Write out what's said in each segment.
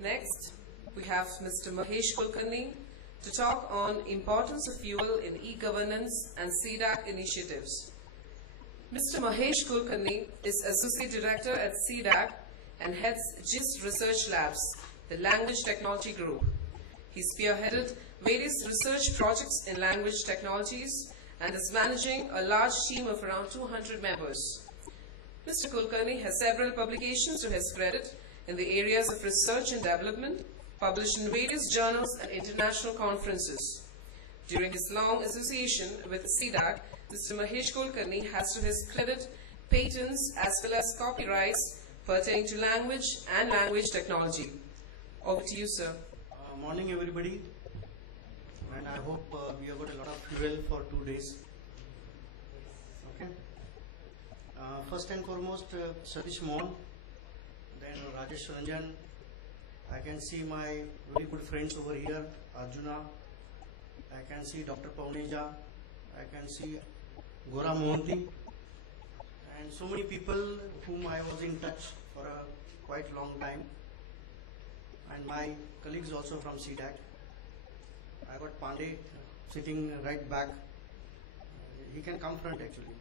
Next, we have Mr. Mahesh Kulkarni to talk on importance of fuel in e-governance and CDAC initiatives. Mr. Mahesh Kulkarni is Associate Director at CDAC and heads GIST Research Labs, the Language Technology Group. He spearheaded various research projects in language technologies and is managing a large team of around 200 members. Mr. Kulkarni has several publications to his credit in the areas of research and development, published in various journals and international conferences. During his long association with CDAC, Mr. Mahesh Kulkarni has to his credit patents as well as copyrights pertaining to language and language technology. Over to you, sir. Morning, everybody. And I hope we have got a lot of fuel for 2 days. Okay. First and foremost, Satish Mohan, then Rajesh Ranjan. I can see my very good friends over here, Arjuna. I can see Dr. Pauneja. I can see Gora Mohanty. And so many people whom I was in touch for a quite long time. And my colleagues also from CDAC. I got Pandey sitting right back. He can come front actually.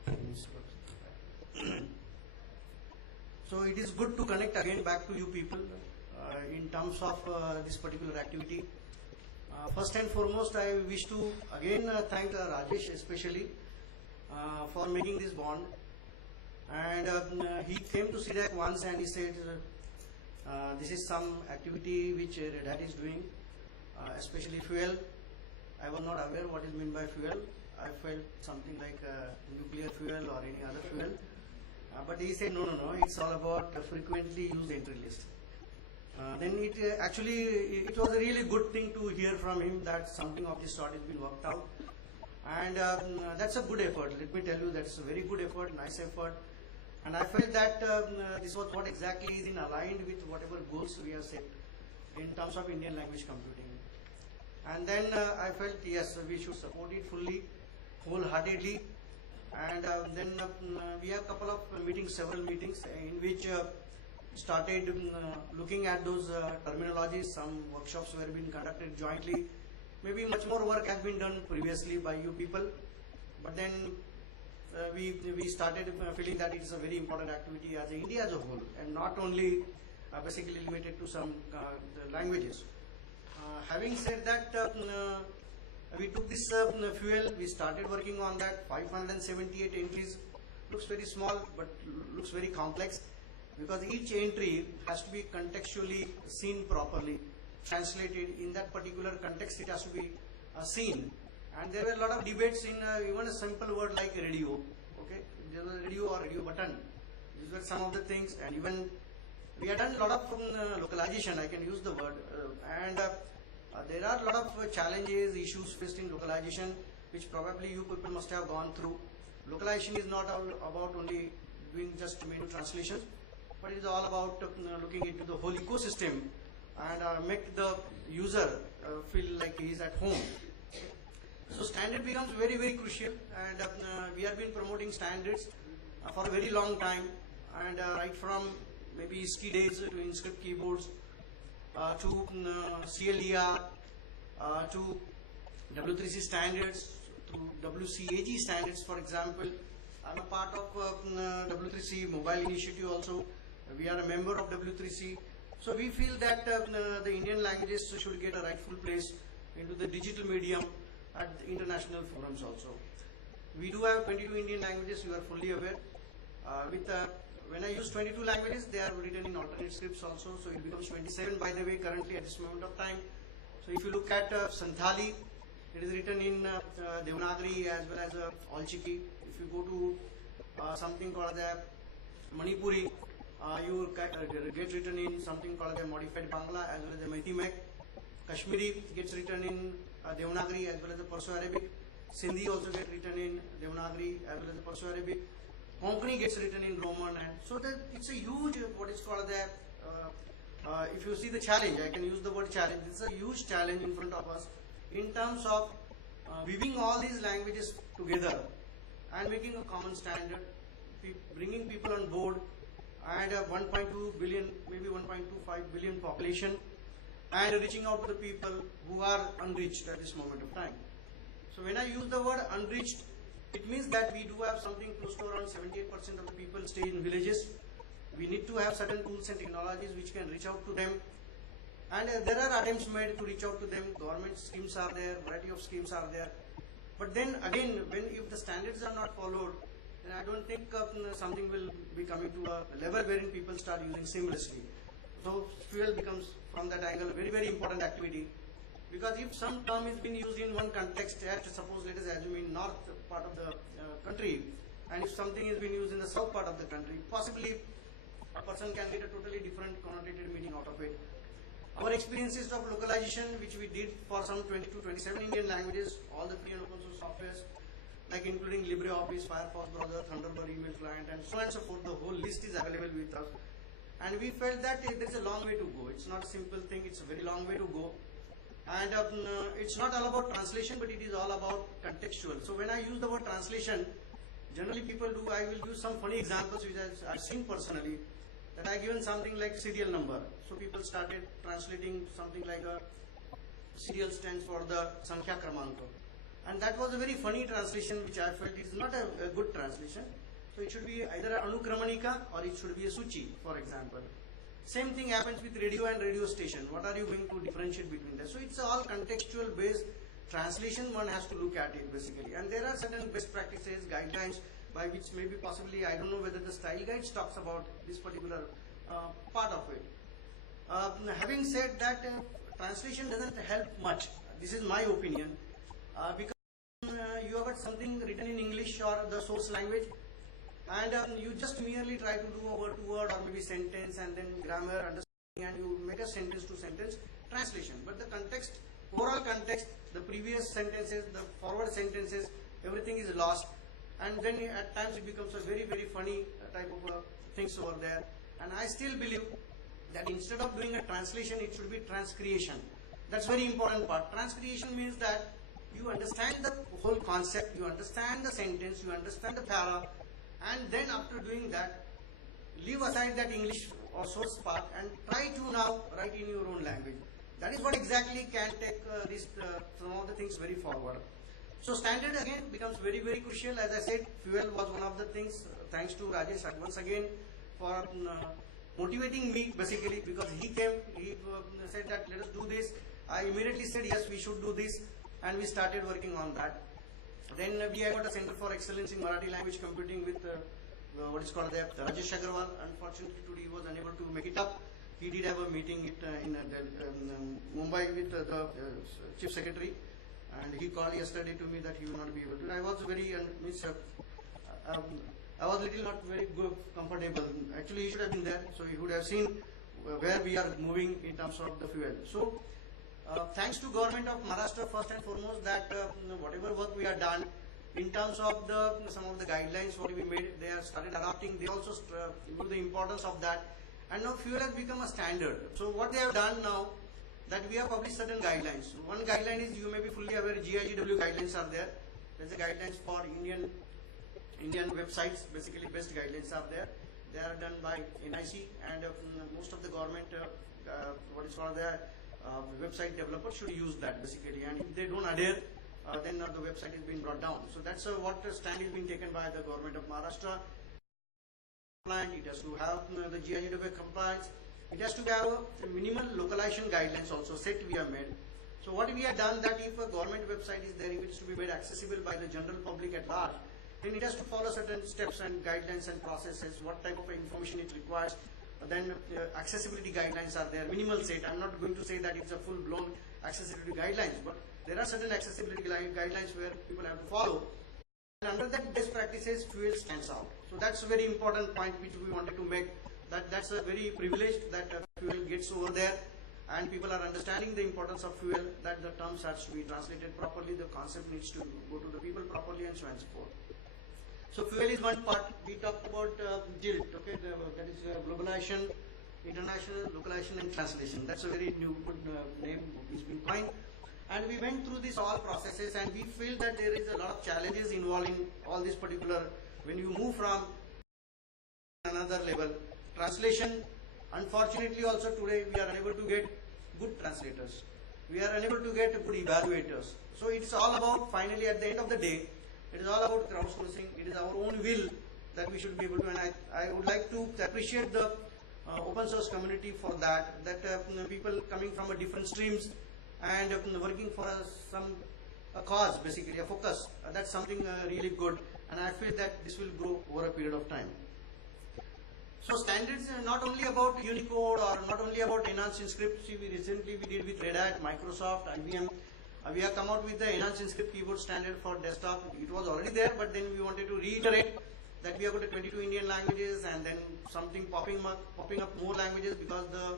So it is good to connect again back to you people in terms of this particular activity. First and foremost, I wish to again thank Rajesh especially for making this bond. And he came to CDAC once and he said, this is some activity which Red Hat is doing, especially fuel. I was not aware what is meant by fuel. I felt something like nuclear fuel or any other fuel. But he said, no, it's all about frequently used entry list. Then it was a really good thing to hear from him that something of this sort has been worked out. And that's a good effort. Let me tell you, that's a very good effort, nice effort. And I felt that this was what exactly is in aligned with whatever goals we have set in terms of Indian language computing. And then I felt, yes, we should support it fully, wholeheartedly. And then we have a couple of meetings, several meetings in which started looking at those terminologies. Some workshops were being conducted jointly. Maybe much more work has been done previously by you people. But then we started feeling that it is a very important activity as India as a whole, and not only basically limited to some the languages. Having said that, we took this fuel, we started working on that. 578 entries, looks very small but looks very complex, because each entry has to be contextually seen properly, translated in that particular context. It has to be seen. And there were a lot of debates in even a simple word like radio. Okay, there was radio or radio button. These were some of the things. And even we had done a lot of localization, I can use the word. And there are a lot of challenges, issues faced in localization, which probably you people must have gone through. Localization is not all about only doing just menu translations, but it is all about looking into the whole ecosystem and make the user feel like he is at home. So standard becomes very, very crucial, and we have been promoting standards for a very long time, and right from maybe SCI days to InScript keyboards to CLDR to W3C standards to WCAG standards, for example. I'm a part of W3C mobile initiative also. We are a member of W3C. So we feel that the Indian languages should get a rightful place into the digital medium at the international forums also. We do have 22 Indian languages, you are fully aware. When I use 22 languages, they are written in alternate scripts also, so it becomes 27 by the way currently at this moment of time. So if you look at Santhali, it is written in Devanagari as well as Alchiki. If you go to something called the Manipuri, you get written in something called the modified Bangla as well as the Meithimek. Kashmiri gets written in Devanagari as well as the Perso-Arabic. Sindhi also gets written in Devanagari as well as the Perso-Arabic. Konkani gets written in Roman, and so that it's a huge, what is called the, if you see the challenge, I can use the word challenge, it's a huge challenge in front of us in terms of weaving all these languages together and making a common standard, bringing people on board, and 1.2 billion, maybe 1.25 billion population, and reaching out to the people who are unreached at this moment of time. So when I use the word unreached, it means that we do have something close to around 78% of the people stay in villages. We need to have certain tools and technologies which can reach out to them. And there are attempts made to reach out to them. Government schemes are there, variety of schemes are there. But then again, if the standards are not followed, then I don't think something will be coming to a level wherein people start using seamlessly. So fuel becomes, from that angle, a very, very important activity. Because if some term is being used in one context, suppose let us assume in north part of the country, and if something is being used in the south part of the country, possibly a person can get a totally different connotated meaning out of it. Our experiences of localization, which we did for some 20 to 27 Indian languages, all the free and open source softwares, like including LibreOffice, Firefox Browser, Thunderbird email client, and so on and so forth. The whole list is available with us. And we felt that there is a long way to go. It's not a simple thing, it's a very long way to go. And it's not all about translation, but it is all about contextual. So when I use the word translation, generally people do, I will use some funny examples which I've seen personally, that I given something like serial number. So people started translating something like a serial stands for the Sankhya Kramanka. And that was a very funny translation which I felt is not a good translation. So it should be either a Anukramanika or it should be a Suchi, for example. Same thing happens with radio and radio station. What are you going to differentiate between them? So it's all contextual based translation, one has to look at it basically. And there are certain best practices, guidelines by which maybe possibly, I don't know whether the style guides talks about this particular part of it. Having said that, translation doesn't help much. This is my opinion. Because you have got something written in English or the source language, and you just merely try to do a word to word or maybe sentence and then grammar understanding, and you make a sentence to sentence translation. But the context, overall context, the previous sentences, the forward sentences, everything is lost, and then at times it becomes a very, very funny type of things over there. And I still believe that instead of doing a translation, it should be transcreation. That's very important part. Transcreation means that you understand the whole concept, you understand the sentence, you understand the para, and then after doing that, leave aside that English or source part and try to now write in your own language. That is what exactly can take some of the things very forward. So standard again becomes very, very crucial. As I said, fuel was one of the things. Thanks to Rajesh once again for motivating me basically, because he came, he said that let us do this. I immediately said yes, we should do this, and we started working on that. Then we have got a Center for Excellence in Marathi Language Computing with what is called the Rajesh Agarwal. Unfortunately today he was unable to make it up. He did have a meeting in Mumbai with the Chief Secretary, and he called yesterday to me that he will not be able to. I was very I was little not very good, comfortable. Actually he should have been there, so he would have seen where we are moving in terms of the fuel. So thanks to Government of Maharashtra first and foremost, that whatever work we have done in terms of some of the guidelines what we made, they have started adopting. They also know the importance of that, and now fuel has become a standard. So what they have done now, that we have published certain guidelines. One guideline is, you may be fully aware, GIGW guidelines are there. There's a guidelines for Indian websites. Basically best guidelines are there. They are done by NIC, and most of the government what is called the website developers should use that basically, and if they don't adhere, then the website is being brought down. So that's what stand is being taken by the Government of Maharashtra. It has to have the GIGW compliance. It has to have minimal localization guidelines also set we have made. So what we have done, that if a government website is there, if it is to be made accessible by the general public at large, then it has to follow certain steps and guidelines and processes, what type of information it requires. Then accessibility guidelines are there, minimal set. I'm not going to say that it's a full-blown accessibility guidelines, but there are certain accessibility guidelines where people have to follow. And under that best practices, fuel stands out. So that's a very important point which we wanted to make. That's a very privileged that fuel gets over there, and people are understanding the importance of fuel, that the terms has to be translated properly, the concept needs to go to the people properly, and so on and so forth. So fuel is one part. We talked about GILT, okay, that is globalization, international, localization and translation. That's a very new name which has been coined. And we went through these all processes, and we feel that there is a lot of challenges involving all this particular, when you move from another level. Translation, unfortunately also today we are unable to get good translators. We are unable to get good evaluators. So it's all about, finally at the end of the day, it is all about crowdsourcing. It is our own will that we should be able to, and I would like to appreciate the open source community for that, people coming from different streams and working for a cause, basically a focus. That's something really good, and I feel that this will grow over a period of time. So standards are not only about Unicode or not only about enhanced inscript. Recently we did with Red Hat, Microsoft, IBM. We have come out with the enhanced inscript keyboard standard for desktop. It was already there, but then we wanted to reiterate that we have got 22 Indian languages, and then something popping up more languages, because the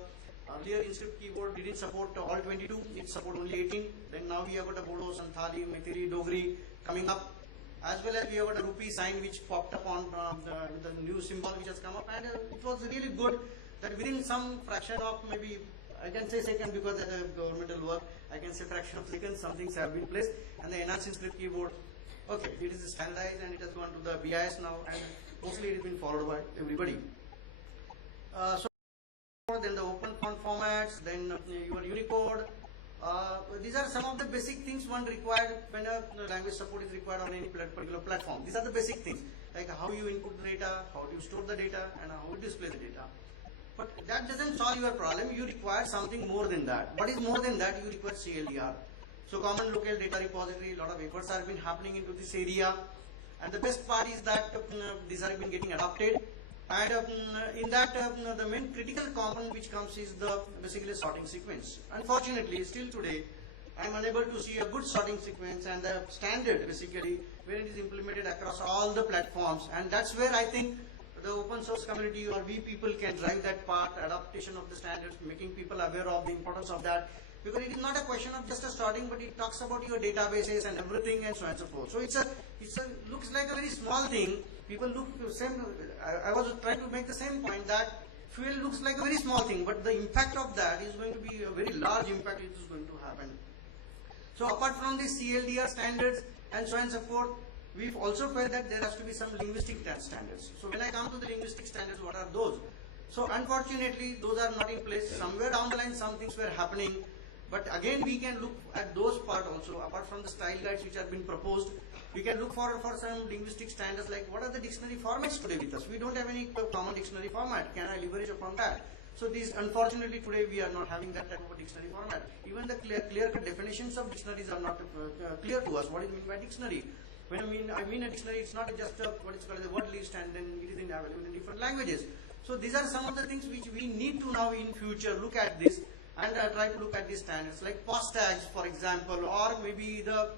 earlier inscript keyboard didn't support all 22, it support only 18. Then now we have got a Bodo, Santhali, Maithili, Dogri coming up, as well as we have got a rupee sign which popped up on the new symbol which has come up, and it was really good that within some fraction of, maybe I can say second because that's a governmental work, I can say fraction of seconds, some things have been placed, and the enhanced inscript keyboard, okay, it is standardized and it has gone to the BIS now, and mostly it has been followed by everybody. Then the open font formats, then your Unicode. These are some of the basic things one required when a language support is required on any particular platform. These are the basic things, like how you input the data, how do you store the data, and how you display the data. But that doesn't solve your problem. You require something more than that. What is more than that? You require CLDR. So common local data repository, a lot of efforts have been happening into this area, and the best part is that these have been getting adopted. And in that, the main critical component which comes is the basically sorting sequence. Unfortunately, still today, I am unable to see a good sorting sequence and the standard basically where it is implemented across all the platforms. And that's where I think the open source community or we people can drive that part, adaptation of the standards, making people aware of the importance of that. Because it is not a question of just a sorting, but it talks about your databases and everything and so on and so forth. So it's a looks like a very small thing. People look same. I was trying to make the same point that fuel looks like a very small thing, but the impact of that is going to be a very large impact. It is going to happen. So apart from the CLDR standards and so on and so forth, we've also felt that there has to be some linguistic standards. So when I come to the linguistic standards, what are those? So unfortunately, those are not in place. Somewhere down the line, some things were happening. But again, we can look at those part also, apart from the style guides which have been proposed. We can look for some linguistic standards, like what are the dictionary formats today with us? We don't have any common dictionary format. Can I leverage upon that? So these, unfortunately, today we are not having that type of a dictionary format. Even the clear-cut definitions of dictionaries are not clear to us. What is meant by dictionary? When I mean a dictionary, it's not just what is called the word list, and then it is available in different languages. So these are some of the things which we need to now in future look at this and try to look at these standards, like POS tags, for example, or maybe the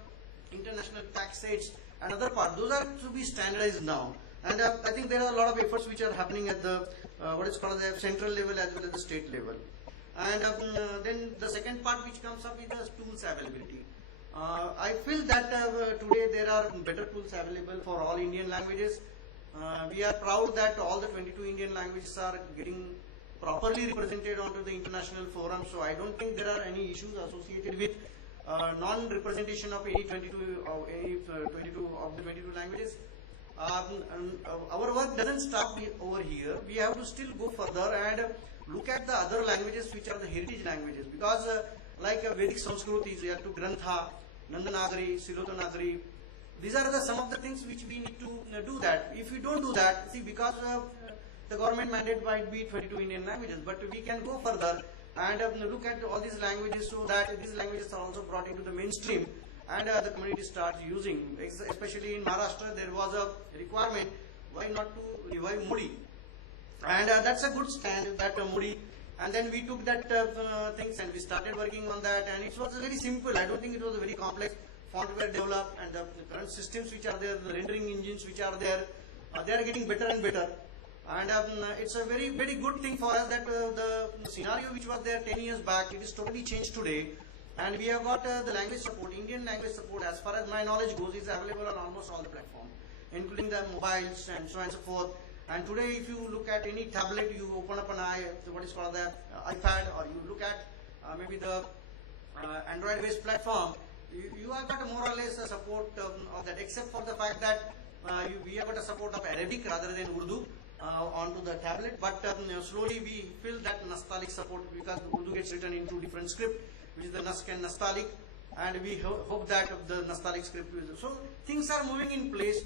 international tax rates and other part. Those are to be standardized now. And I think there are a lot of efforts which are happening at the what is called the central level as well as the state level. And then the second part which comes up is the tools availability. I feel that today there are better tools available for all Indian languages. We are proud that all the 22 Indian languages are getting properly represented onto the international forum. So I don't think there are any issues associated with non-representation of any 22 of the 22 languages. Our work doesn't stop over here. We have to still go further and look at the other languages which are the heritage languages, because like Vedic Sanskrit is to Grantha, Nandanagari, Silotanagari. These are some of the things which we need to do that. If we don't do that, see, because the government mandate might be 22 Indian languages, but we can go further and look at all these languages so that these languages are also brought into the mainstream and the community starts using. Especially in Maharashtra, there was a requirement, why not to revive Moody? And that's a good stand, that Moody. And then we took that things and we started working on that, and it was very simple. I don't think it was a very complex. Font were developed, and the current systems which are there, the rendering engines which are there, they are getting better and better. And it's a very, very good thing for us that the scenario which was there 10 years back, it is totally changed today. And we have got the language support, Indian language support, as far as my knowledge goes, is available on almost all the platforms, including the mobiles and so on and so forth. And today, if you look at any tablet, you open up what is called the iPad, or you look at maybe the Android-based platform, you have got more or less a support of that, except for the fact that we have got a support of Arabic rather than Urdu. onto the tablet, but slowly we feel that Nastaliq support, because Urdu gets written in 2 different script, which is the Nask and Nastaliq, and we hope that the Nastaliq script will. So things are moving in place.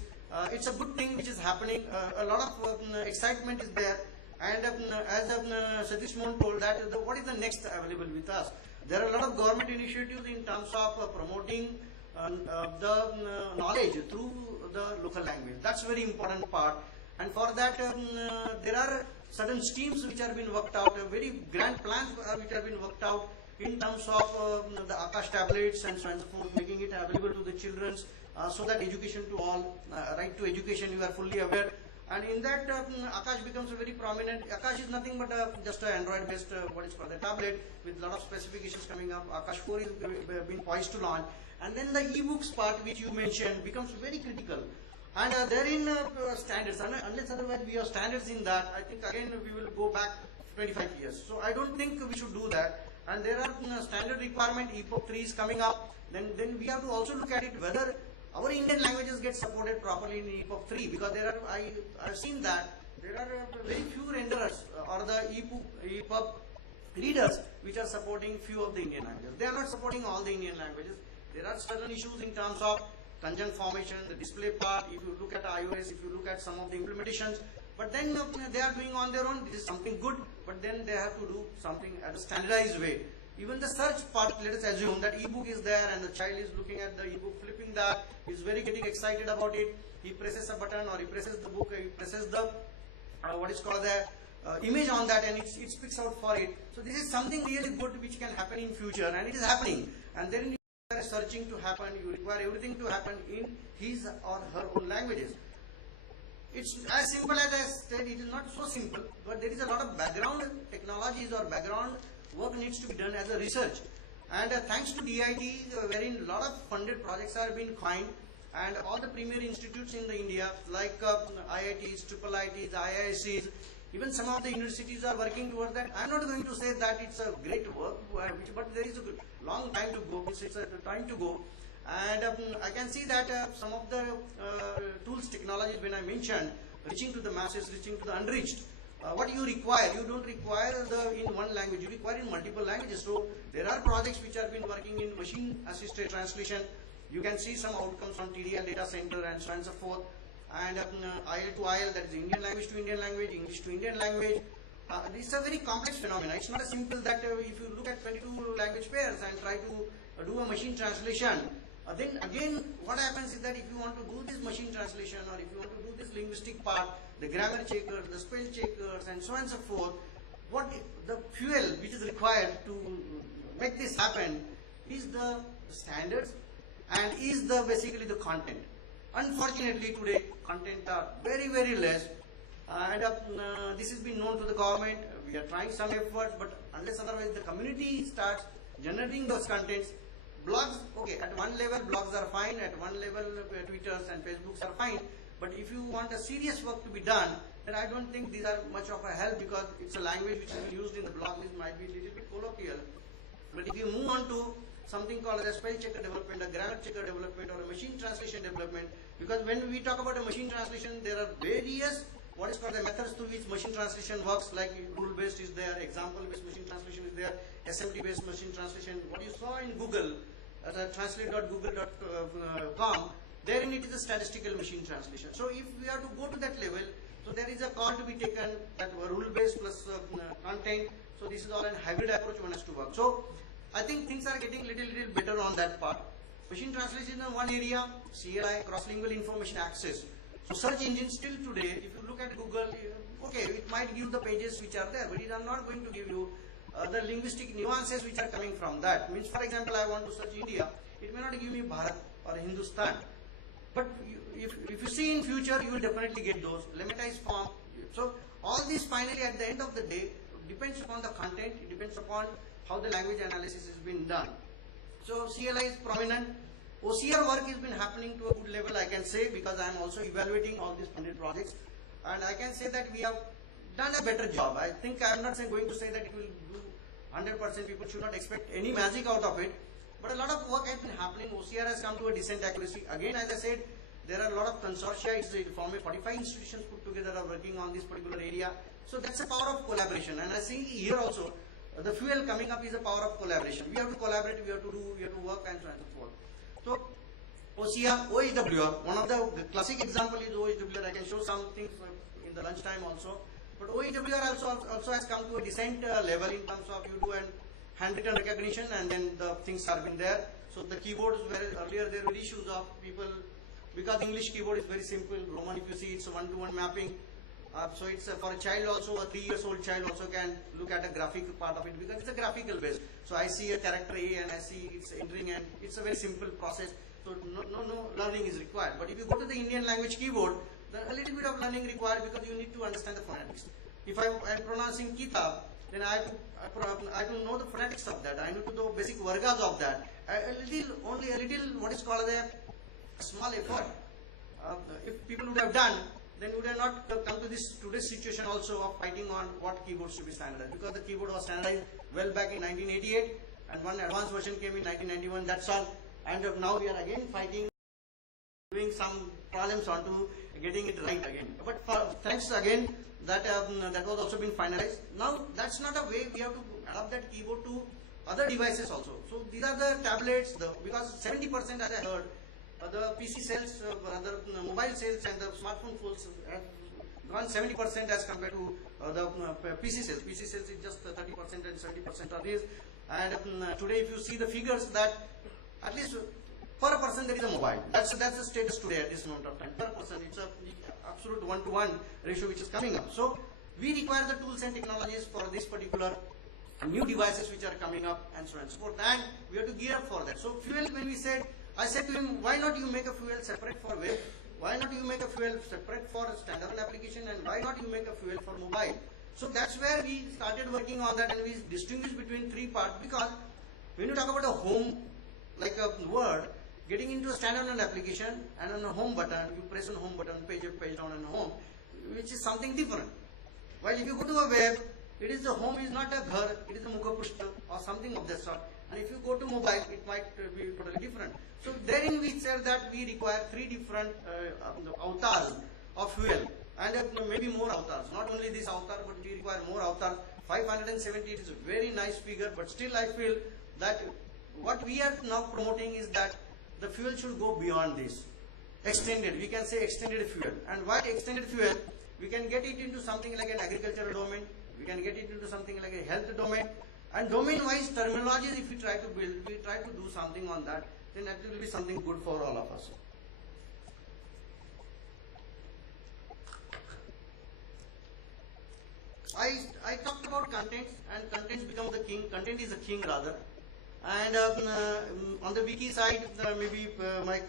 It's a good thing which is happening. A lot of excitement is there, and as Satish Mohan told that what is the next available with us. There are a lot of government initiatives in terms of promoting the knowledge through the local language. That's a very important part. And for that, there are certain schemes which have been worked out, very grand plans which have been worked out in terms of the Akash tablets and so on and so forth, making it available to the children, so that education to all, right to education, you are fully aware. And in that, Akash becomes a very prominent. Akash is nothing but just an Android-based, what is called a tablet with a lot of specifications coming up. Akash 4 is been poised to launch. And then the e-books part, which you mentioned, becomes very critical. And therein standards, unless otherwise we have standards in that, I think again we will go back 25 years. So I don't think we should do that. And there are standard requirement, EPUB 3 is coming up. Then we have to also look at it whether our Indian languages get supported properly in EPUB 3, because there are, I've seen that there are very few renderers or the EPUB readers which are supporting few of the Indian languages. They are not supporting all the Indian languages. There are certain issues in terms of conjunct formation, the display part, if you look at iOS, if you look at some of the implementations, but then they are doing on their own. This is something good, but then they have to do something at a standardized way. Even the search part, let us assume that ebook is there and the child is looking at the ebook, flipping that, is very getting excited about it. He presses a button or he presses the book, he presses the what is called the image on that, and it speaks out for it. So this is something really good which can happen in future, and it is happening. And then you require searching to happen, you require everything to happen in his or her own languages. It's as simple as I said, it is not so simple, but there is a lot of background technologies or background work needs to be done as a research. And thanks to DIT, wherein a lot of funded projects are being coined, and all the premier institutes in the India, like IITs, IIITs, IIScs, even some of the universities are working towards that. I'm not going to say that it's a great work, but there is a long time to go. It's a time to go. And I can see that some of the tools, technologies, when I mentioned, reaching to the masses, reaching to the unreached. What you require, you don't require in one language, you require in multiple languages. So there are projects which have been working in machine assisted translation. You can see some outcomes from TDL data center and so on and so forth. And IL to IL, that is Indian language to Indian language, English to Indian language. This is a very complex phenomenon. It's not as simple that if you look at 22 language pairs and try to do a machine translation, then again what happens is that if you want to do this machine translation, or if you want to do this linguistic part, the grammar checkers, the spell checkers, and so on and so forth, what the fuel which is required to make this happen is the standards and is the basically the content. Unfortunately today content are very, very less, and this has been known to the government. We are trying some efforts, but unless otherwise the community starts generating those contents. Blogs, okay, at one level blogs are fine, at one level Twitters and Facebooks are fine, but if you want a serious work to be done, then I don't think these are much of a help, because it's a language which is used in the blog, this might be a little bit colloquial. But if you move on to something called a spell checker development, a grammar checker development, or a machine translation development, because when we talk about a machine translation, there are various what is called the methods through which machine translation works, like rule-based is there, example-based machine translation is there, SMT-based machine translation. What you saw in Google, translate.google.com, therein it is a statistical machine translation. So if we have to go to that level, so there is a call to be taken that rule-based plus content. So this is all a hybrid approach one has to work. So I think things are getting little better on that part. Machine translation in one area, CLI, cross-lingual information access. So search engines still today, if you look at Google, okay, it might give the pages which are there, but it is not going to give you the linguistic nuances which are coming from that. Means, for example, I want to search India, it may not give me Bharat or Hindustan. But if you see in future, you will definitely get those lemmatized form. So all this finally at the end of the day depends upon the content, it depends upon how the language analysis has been done. So CLI is prominent. OCR work has been happening to a good level, I can say, because I am also evaluating all these funded projects, and I can say that we have done a better job. I think I am not going to say that it will do 100%, people should not expect any magic out of it, but a lot of work has been happening. OCR has come to a decent accuracy. Again, as I said, There are a lot of consortia. It's from 45 institutions put together are working on this particular area. So that's a power of collaboration. And I see here also the fuel coming up is a power of collaboration. We have to collaborate, we have to work, and so on and so forth. So OCR, OHWR, one of the classic example is OHWR. I can show some things in the lunchtime also. But OHWR also has come to a decent level in terms of you do an handwritten recognition, and then the things have been there. So the keyboards, where earlier there were issues of people, because English keyboard is very simple. Roman, if you see, it's a one-to-one mapping. So it's for a child also, a 3-year-old child also can look at a graphic part of it, because it's a graphical base. So I see a character A and I see it's entering, and it's a very simple process. So no learning is required. But if you go to the Indian language keyboard, then a little bit of learning required, because you need to understand the phonetics. If I am pronouncing kitab, then I have to know the phonetics of that. I need to know basic vargas of that. Only a little, what is called a small effort. If people would have done, then we would have not come to today's situation also of fighting on what keyboards should be standardized, because the keyboard was standardized well back in 1988, and one advanced version came in 1991. That's all. And now we are again fighting, doing some problems onto getting it right again. But thanks again that that was also been finalized. Now that's not a way we have to adapt that keyboard to other devices also. So these are the tablets, because 70%, as I heard, the PC sales, the mobile sales and the smartphone sales have gone 70% as compared to the PC sales. PC sales is just 30% and 70% are these. And today, if you see the figures, that at least per person there is a mobile. That's the status today at this moment of time. Per person, it's a absolute one-to-one ratio which is coming up. So we require the tools and technologies for this particular new devices which are coming up, and so on and so forth. And we have to gear up for that. So fuel, when we said, I said to him, why not you make a fuel separate for web? Why not you make a fuel separate for standalone application? And why not you make a fuel for mobile? So that's where we started working on that, and we distinguish between three parts, because when you talk about a home, like a word, getting into a standalone application, and on a home button, you press on home button, page up, page down, and home, which is something different. While if you go to a web, it is the home is not a ghar, it is a mukha pushta or something of that sort. And if you go to mobile, it might be totally different. So therein we said that we require three different avatars of fuel, and maybe more avatars. Not only this avatar, but we require more avatars. 570 is a very nice figure, but still I feel that what we are now promoting is that the fuel should go beyond this. Extended, we can say extended fuel. And what extended fuel, we can get it into something like an agricultural domain, we can get it into something like a health domain, and domain-wise terminologies, if we try to build, we try to do something on that, then that will be something good for all of us. I talked about contents, and contents become the king. Content is the king rather. And on the wiki side, maybe my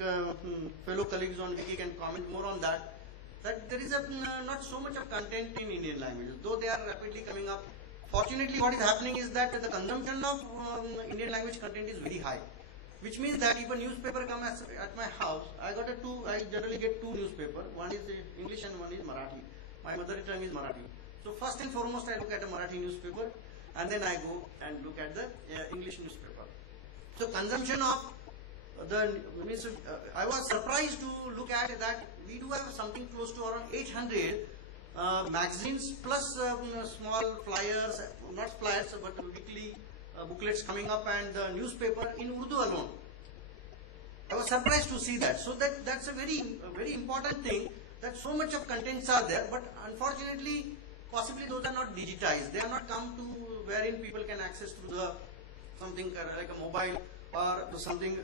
fellow colleagues on wiki can comment more on that. That there is not so much of content in Indian language, though they are rapidly coming up. Fortunately, what is happening is that the consumption of Indian language content is very high, which means that if a newspaper comes at my house, I generally get two newspapers. One is English and one is Marathi. My mother tongue is Marathi. So first and foremost, I look at a Marathi newspaper, and then I go and look at the English newspaper. So consumption of I was surprised to look at that we do have something close to around 800 magazines plus small flyers, not flyers but weekly booklets coming up, and the newspaper in Urdu alone. I was surprised to see that. So that's a very important thing, that so much of contents are there, but unfortunately possibly those are not digitized. They are not come to wherein people can access through the something like a mobile or something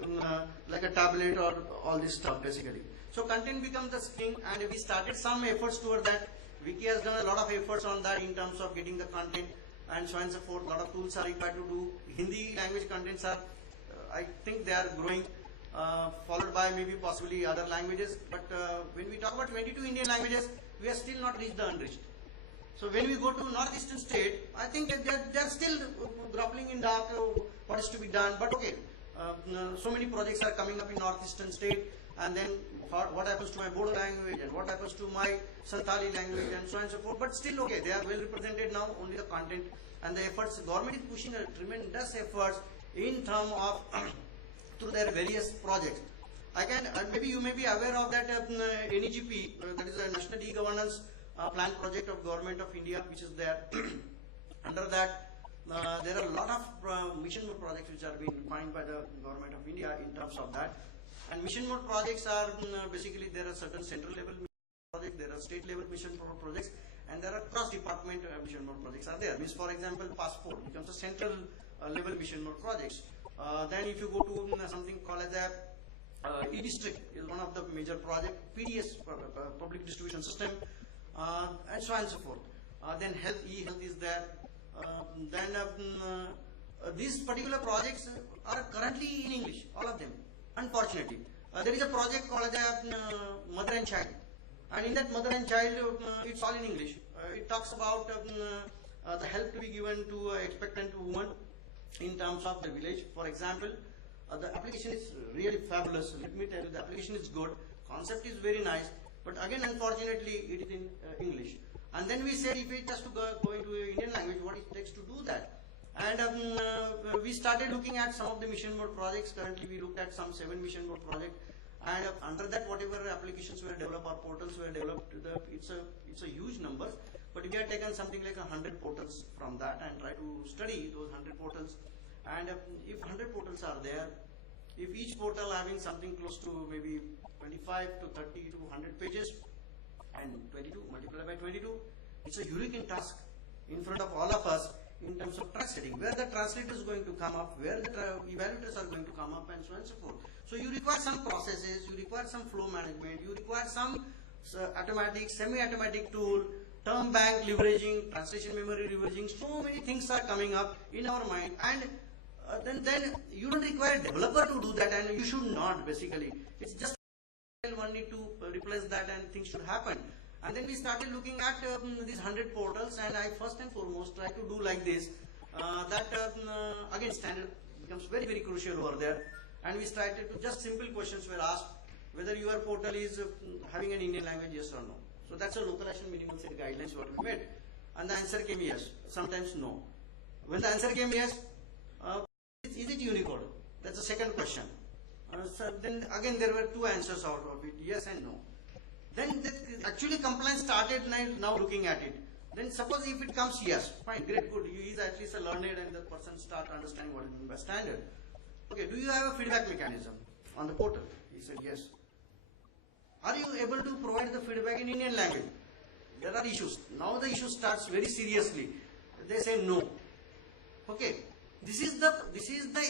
like a tablet or all this stuff basically. So content becomes the king, and we started some efforts toward that. Wiki has done a lot of efforts on that in terms of getting the content and so on and so forth. A lot of tools are required to do. Hindi language contents are, I think they are growing, followed by maybe possibly other languages. But when we talk about 22 Indian languages, we have still not reached the unreached. So when we go to northeastern state, I think they are still grappling in dark what is to be done. But okay, so many projects are coming up in northeastern state, and then what happens to my Bodo language and what happens to my Santali language and so on and so forth. But still okay, they are well represented now, only the content and the efforts. Government is pushing a tremendous efforts in terms of through their various projects. I can, maybe you may be aware of that NEGP, that is a National E-Governance Plan project of Government of India, which is there. Under that, there are a lot of mission mode projects which are being defined by the Government of India in terms of that. And mission mode projects are basically, there are certain central level projects, there are state level mission mode projects, and there are cross department mission mode projects are there. Means, for example, passport becomes a central level mission mode projects. Then if you go to something called as a e-district is one of the major project, PDS, public distribution system, and so on and so forth. Then health, e-health is there. These particular projects are currently in English, all of them, unfortunately. There is a project called as Mother and Child, and in that Mother and Child, it's all in English. It talks about the help to be given to expectant woman in terms of the village. For example, the application is really fabulous. Let me tell you, the application is good, concept is very nice, but again, unfortunately, it is in English. And then we said, if it has to go into Indian language, what it takes to do that? And we started looking at some of the mission mode projects. Currently, we looked at some 7 mission mode projects, and under that, whatever applications were developed or portals were developed, it's a huge number. But we have taken something like 100 portals from that and try to study those 100 portals. And if 100 portals are there, if each portal having something close to maybe 25 to 30 to 100 pages, and 22 multiplied by 22, it's a Hurricane task in front of all of us in terms of translating, where the translator is going to come up, where the evaluators are going to come up, and so on and so forth. So you require some processes, you require some flow management, you require some automatic, semi-automatic tool, term bank leveraging, translation memory leveraging. So many things are coming up in our mind, and then you don't require a developer to do that, and you should not basically. It's just one need to replace that and things should happen. And then we started looking at these 100 portals, and I first and foremost try to do like this, again standard becomes very, very crucial over there. And we started to just simple questions were asked, whether your portal is having an Indian language, yes or no. So that's a localization minimal set guidelines what we made. And the answer came yes, sometimes no. When the answer came yes, is it Unicode? That's the second question. So then again there were 2 answers out of it, yes and no. Then actually compliance started now looking at it. Then suppose if it comes yes, fine, great, good, he is at least a learned and the person start understanding what is meant by standard. Okay, do you have a feedback mechanism on the portal? He said yes. Are you able to provide the feedback in Indian language? There are issues. Now the issue starts very seriously. They say no. Okay. This is the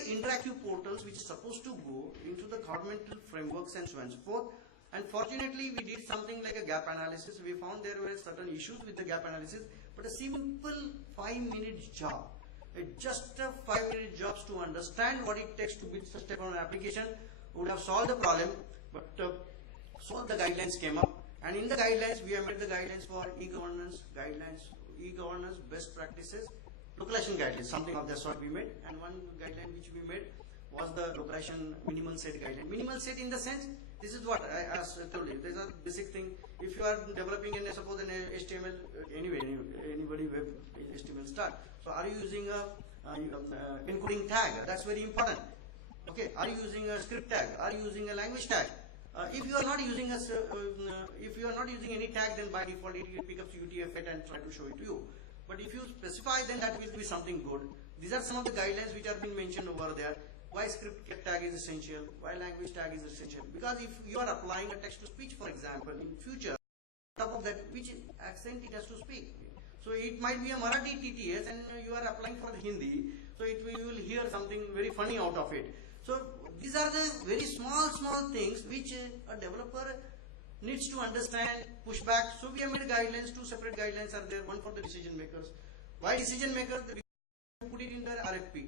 interactive portals which is supposed to go into the governmental frameworks and so on and so forth. And fortunately, we did something like a gap analysis. We found there were certain issues with the gap analysis, but a simple 5-minute job, just a 5-minute job to understand what it takes to build such type of an application would have solved the problem. But so the guidelines came up, and in the guidelines, we have made the guidelines for e-governance guidelines, e-governance best practices, localization guidelines, something of that sort we made. And one guideline which we made was the localization minimal set guideline. Minimal set in the sense, this is what I told you, there's a basic thing. If you are developing in suppose an HTML, anybody web HTML start. So are you using a encoding tag? That's very important. Okay, are you using a script tag? Are you using a language tag? If you are not using any tag, then by default it will pick up UTF-8 and try to show it to you. But if you specify, then that will be something good. These are some of the guidelines which are being mentioned over there. Why script tag is essential, why language tag is essential. Because if you are applying a text to speech, for example, in future, on top of that, which accent it has to speak. So it might be a Marathi TTS and you are applying for the Hindi, so you will hear something very funny out of it. So these are the very small things which a developer needs to understand, push back. So we have made guidelines, 2 separate guidelines are there, one for the decision makers. Why decision makers? We put it in their RFP.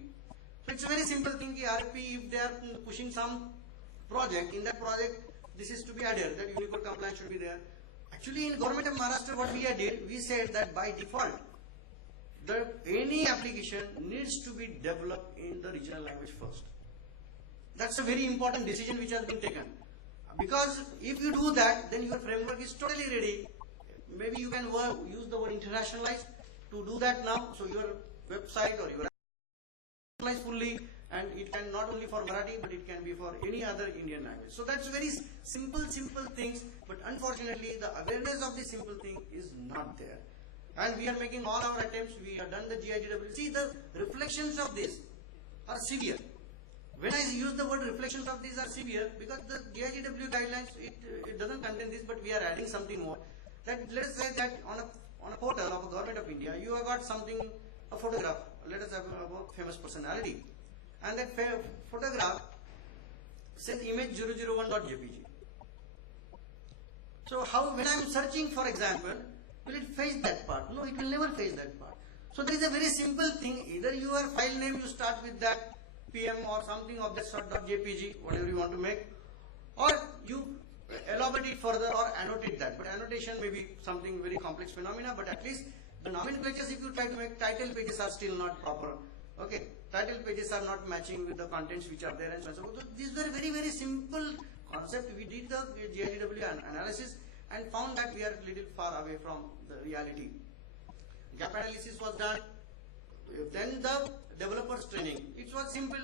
So it's a very simple thing, RFP, if they are pushing some project, in that project this is to be added, that Unicode compliance should be there. Actually in Government of Maharashtra what we did, we said that by default, any application needs to be developed in the regional language first. That's a very important decision which has been taken. Because if you do that, then your framework is totally ready. Maybe you can use the word internationalized to do that now. So your website or your fully, and it can not only for Marathi, but it can be for any other Indian language. So that's very simple things, but unfortunately the awareness of this simple thing is not there. And we are making all our attempts. We have done the GIGW. See, the reflections of this are severe. When I use the word reflections of these are severe, because the GIGW guidelines, it doesn't contain this, but we are adding something more. That let us say that on a portal of a government of India, you have got something, a photograph. Let us have about famous personality, and that photograph says image 001.jpg. So how, when I am searching, for example, will it fetch that part? No, it will never fetch that part. So there is a very simple thing. Either your file name, you start with that PM or something of that sort .jpg, whatever you want to make, or you elaborate it further or annotate that. But annotation may be something very complex phenomena, but at least the nomenclatures, if you try to make, title pages are still not proper. Okay, title pages are not matching with the contents which are there, and so on. So these were very simple concept. We did the GIGW analysis and found that we are a little far away from the reality. Gap analysis was done. Then the developers training. It was simple.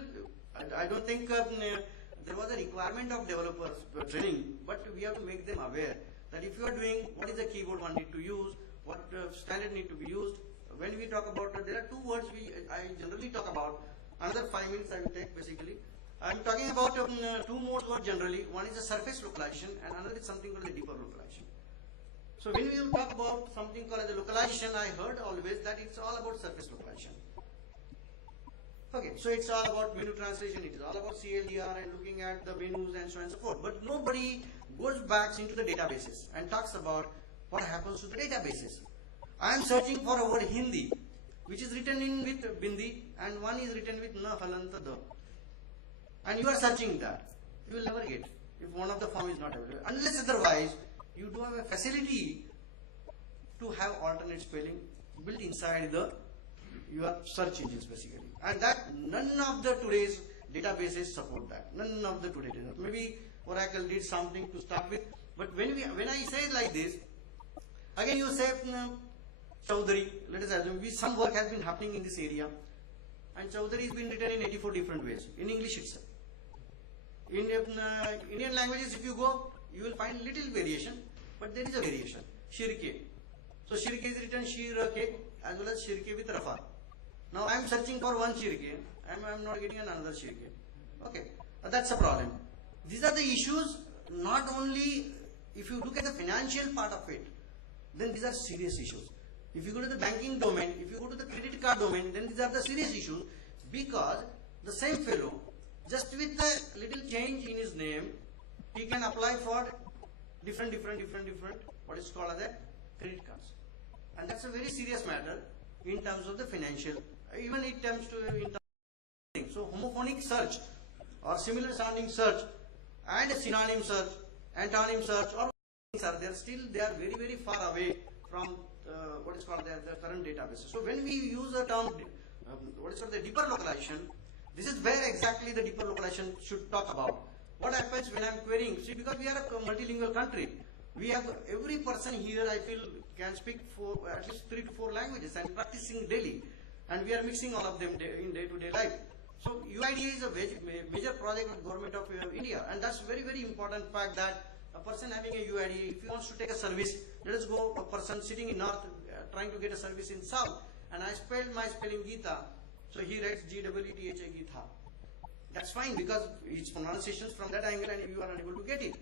I don't think there was a requirement of developers training, but we have to make them aware that if you are doing, what is the keyboard one need to use, what standard need to be used. When we talk about, there are two words I generally talk about. Another 5 minutes I will take basically. I am talking about two more words generally. One is the surface localization and another is something called the deeper localization. So when we talk about something called the localization, I heard always that it's all about surface localization. Okay, so it's all about menu translation, it is all about CLDR and looking at the menus and so on and so forth. But nobody goes back into the databases and talks about what happens to the databases. I am searching for a word Hindi, which is written in with Bindi, and one is written with Na Halanta Da. And you are searching that. You will never get if one of the form is not available. Unless otherwise, you do have a facility to have alternate spelling built inside your search engines basically. And that none of the today's databases support that. None of the today's databases. Maybe Oracle did something to start with, but when I say it like this, again you say Chaudhary, let us assume some work has been happening in this area, and Chaudhary has been written in 84 different ways in English itself. In Indian languages, if you go, you will find little variation, but there is a variation. Shirke. So Shirke is written Shirke as well as Shirke with Rafa. Now I am searching for one Shirke, I am not getting another Shirke. Okay, that's a problem. These are the issues. Not only if you look at the financial part of it, then these are serious issues. If you go to the banking domain, if you go to the credit card domain, then these are the serious issues, because the same fellow, just with a little change in his name, he can apply for different, what is called as a credit cards. And that's a very serious matter in terms of the financial, even in terms of so homophonic search or similar sounding search and a synonym search, antonym search, or things are there, still they are very far away from what is called the current databases. So when we use the term what is called the deeper localization, this is where exactly the deeper localization should talk about. What happens when I am querying? See, because we are a multilingual country, we have every person here, I feel, can speak for at least 3 to 4 languages and practicing daily, and we are mixing all of them in day-to-day life. So UIDA is a major project of the government of India, and that's very important fact that a person having a UIDA, if he wants to take a service, let us go a person sitting in north trying to get a service in south, and I spelled my spelling Geeta, so he writes G-E-E-T-H-A Geetha. That's fine, because it's pronunciations from that angle and you are unable to get it.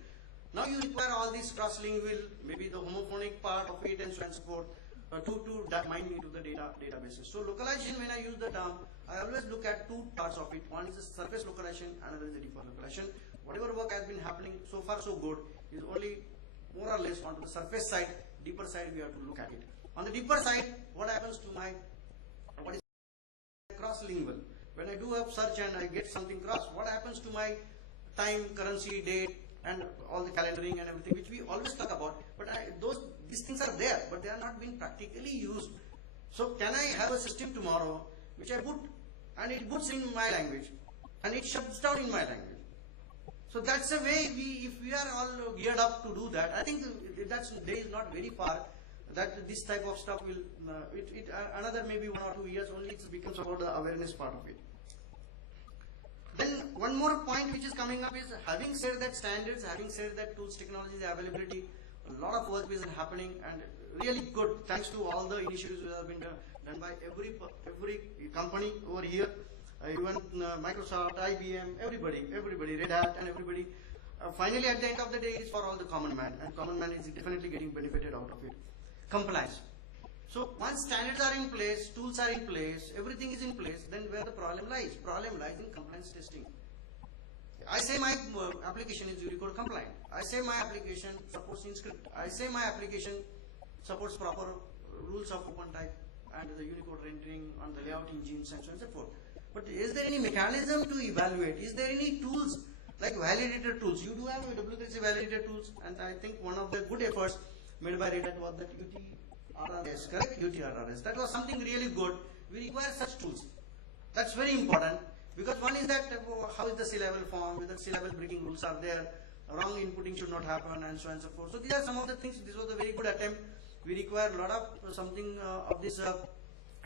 Now you require all these cross-lingual, maybe the homophonic part of it and so on and so forth, to mine into the databases. So localization, when I use the term, I always look at two parts of it. One is the surface localization, another is the deeper localization. Whatever work has been happening, so far so good, is only more or less onto the surface side. Deeper side, we have to look at it. On the deeper side, what happens to my, what is cross-lingual? When I do a search and I get something cross, what happens to my time, currency, date, and all the calendaring and everything, which we always talk about, but these things are there, but they are not being practically used. So can I have a system tomorrow which I put, and it puts in my language, and it shuts down in my language? So that's the way if we are all geared up to do that, I think that's day is not very far that this type of stuff will, another maybe 1 or 2 years only, it becomes about the awareness part of it. Then one more point which is coming up is, having said that standards, having said that tools, technologies, availability, a lot of work is happening, and really good. Thanks to all the initiatives that have been done by every company over here, even Microsoft, IBM, everybody, Red Hat, and everybody. Finally, at the end of the day, it's for all the common man, and common man is definitely getting benefited out of it. Compliance. So once standards are in place, tools are in place, everything is in place, then where the problem lies? Problem lies in compliance testing. I say my application is Unicode compliant. I say my application supports InScript. I say my application supports proper rules of OpenType and the Unicode rendering on the layout engines and so on and so forth. But is there any mechanism to evaluate? Is there any tools like validator tools? You do have W3C validator tools, and I think one of the good efforts made by Red Hat was that UTRRS, correct? UTRRS. That was something really good. We require such tools. That's very important, because one is that how is the C-level form, whether C-level breaking rules are there, wrong inputting should not happen, and so on and so forth. So these are some of the things. This was a very good attempt. We require a lot of something of these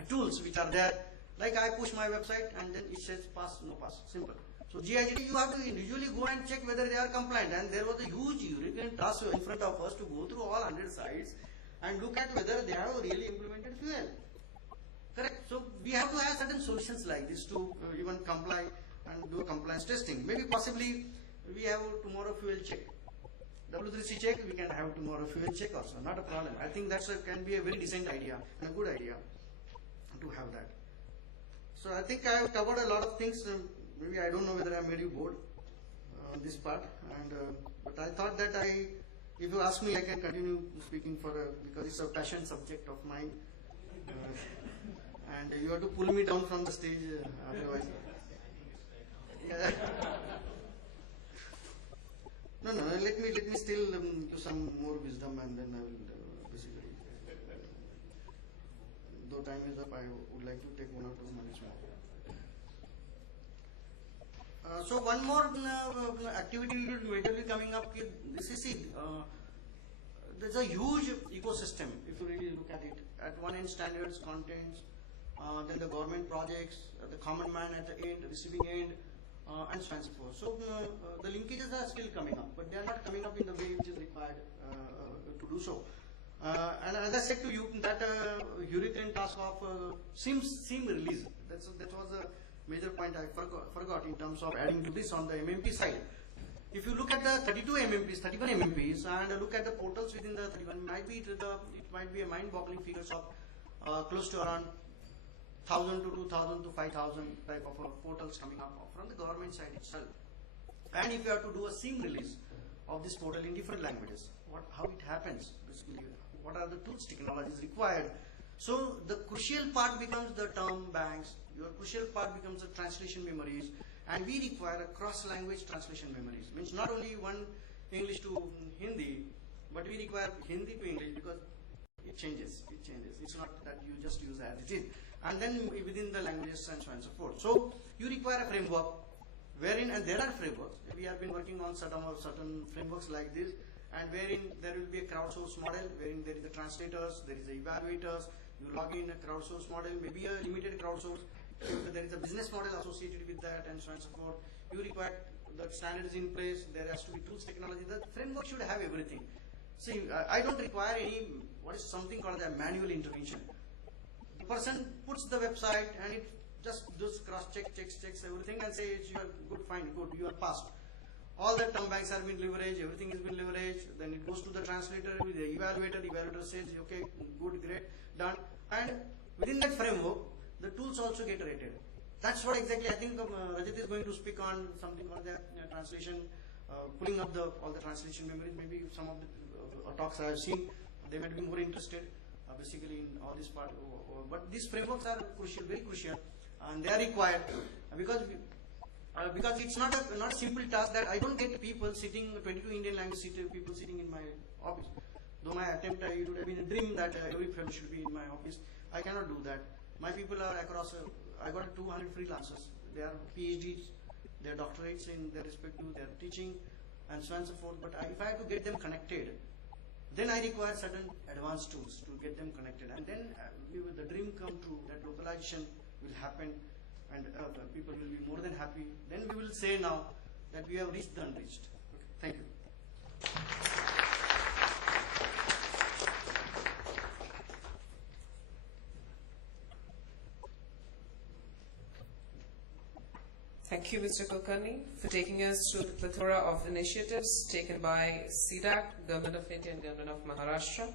tools which are there. Like I push my website and then it says pass, no pass, simple. So GIGT, you have to individually go and check whether they are compliant, and there was a huge European task in front of us to go through all 100 sites and look at whether they have really implemented fuel. Correct. So we have to have certain solutions like this to even comply and do compliance testing. Maybe possibly we have tomorrow fuel check. W3C check, we can have tomorrow fuel check also, not a problem. I think that can be a very decent idea and a good idea to have that. So I think I have covered a lot of things. Maybe I don't know whether I made you bored on this part, and but I thought that if you ask me, I can continue speaking because it's a passion subject of mine, and you have to pull me down from the stage otherwise. Yeah. No, let me still do some more wisdom, and then I will basically. Though time is up, I would like to take 1 or 2 minutes more. So one more activity will be coming up. This is it. There's a huge ecosystem if you really look at it. At one end, standards, contents, then the government projects, the common man at the end, the receiving end, and so on and so forth. So the linkages are still coming up, but they are not coming up in the way which is required to do so. And as I said to you, that Hurricane task of SIM release, that was a major point I forgot in terms of adding to this on the MMP side. If you look at the 32 MMPs, 31 MMPs, and look at the portals within the 31, it might be a mind-boggling figures of close to around 1,000 to 2,000 to 5,000 type of portals coming up from the government side itself. And if you have to do a SIM release of this portal in different languages, how it happens, basically, what are the tools, technologies required. So the crucial part becomes the term banks, your crucial part becomes the translation memories, and we require a cross-language translation memories. Means not only one English to Hindi, but we require Hindi to English, because it changes. It's not that you just use as it is. And then within the languages and so on and so forth. So you require a framework wherein, and there are frameworks, we have been working on certain frameworks like this, and wherein there will be a crowdsource model, wherein there is the translators, there is the evaluators, you log in a crowdsource model, maybe a limited crowdsource, there is a business model associated with that, and so on and so forth. You require the standards in place, there has to be tools, technology, the framework should have everything. See, I don't require what is something called a manual intervention. The person puts the website and it just does cross-check, checks everything and says you are good, fine, good, you are passed. All the term banks have been leveraged, everything has been leveraged, then it goes to the translator with the evaluator says, okay, good, great, done. And within that framework, the tools also get rated. That's what exactly I think Rajat is going to speak on, something on the translation, pulling up all the translation memories. Maybe some of the talks I have seen, they might be more interested basically in all this part. But these frameworks are crucial, very crucial, and they are required because it's not a simple task that I don't get people sitting, 22 Indian language people sitting in my office. Though my attempt, it would have been a dream that every fellow should be in my office. I cannot do that. My people are across, I got 200 freelancers. They are PhDs, they are doctorates in their respective, they are teaching, and so on and so forth. But if I have to get them connected, then I require certain advanced tools to get them connected. And then the dream come true, that localization will happen, and people will be more than happy. Then we will say now that we have reached the unreached. Okay. Thank you. Thank you, Mr. Kulkarni, for taking us through the plethora of initiatives taken by CDAC, Government of India and Government of Maharashtra.